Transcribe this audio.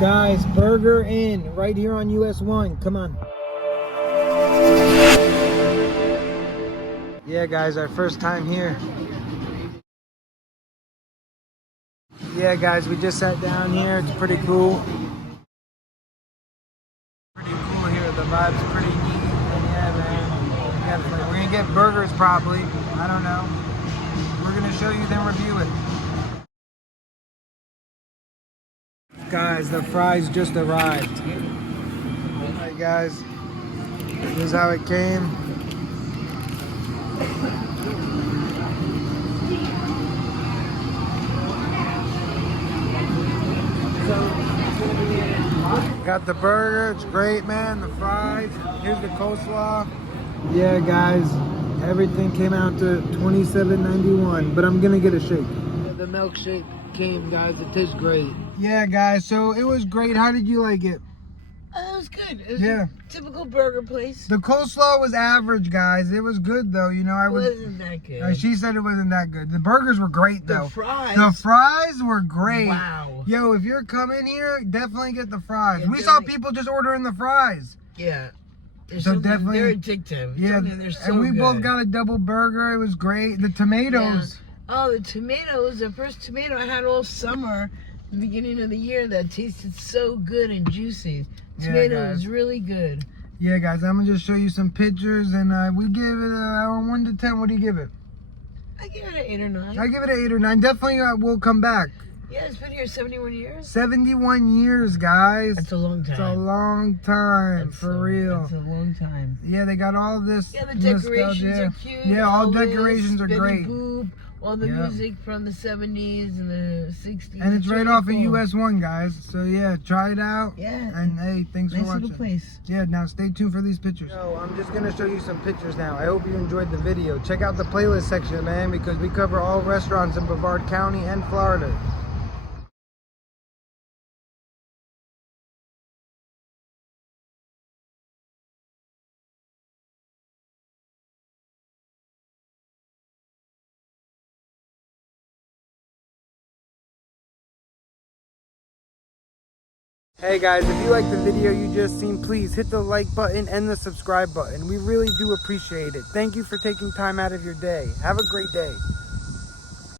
Guys, Burger Inn right here on US 1. Come on. Yeah, guys, our first time here. Yeah, guys, we just sat down here. It's pretty cool. Pretty cool here. The vibe's pretty neat. And yeah, man. We're gonna get burgers probably. I don't know. We're gonna show you, then review it. Guys, the fries just arrived. Alright, guys. This is how it came. Got the burger, it's great, man. The fries, here's the coleslaw. Yeah, guys, everything came out to $27.91, but I'm gonna get a shake. The milkshake came, guys. It tastes great. Yeah, guys, so it was great. How did you like it? It was good. It was a typical burger place. The coleslaw was average, guys. It was good, though. You know, It wasn't that good. She said it wasn't that good. The burgers were great, though. The fries were great. Wow. Yo, if you're coming here, definitely get the fries. Yeah, we saw people just ordering the fries. Yeah. So definitely, they're addictive. Yeah, they're so and we good. both got a double burger. It was great. The tomatoes. Yeah. Oh, the tomatoes. The first tomato I had all summer, the beginning of the year, that tasted so good and juicy. Tomato is really good. Yeah, guys, I'm gonna just show you some pictures, and we give it a 1 to 10. What do you give it? I give it an 8 or 9. I give it an 8 or 9. Definitely, we'll come back. Yeah, it's been here 71 years. 71 years, guys. That's a long time. It's a long time, for real. It's a long time. Yeah, they got all this. Yeah, the decorations are cute. Yeah, all decorations are great. Boop, all the music from the 70s and the 60s. And it's right off of US 1, guys. So yeah, try it out. Yeah. And hey, thanks for watching. Nice little place. Yeah, now stay tuned for these pictures. So I'm just gonna show you some pictures now. I hope you enjoyed the video. Check out the playlist section, man, because we cover all restaurants in Brevard County and Florida. Hey guys, if you like the video you just seen, please hit the like button and the subscribe button. We really do appreciate it. Thank you for taking time out of your day. Have a great day.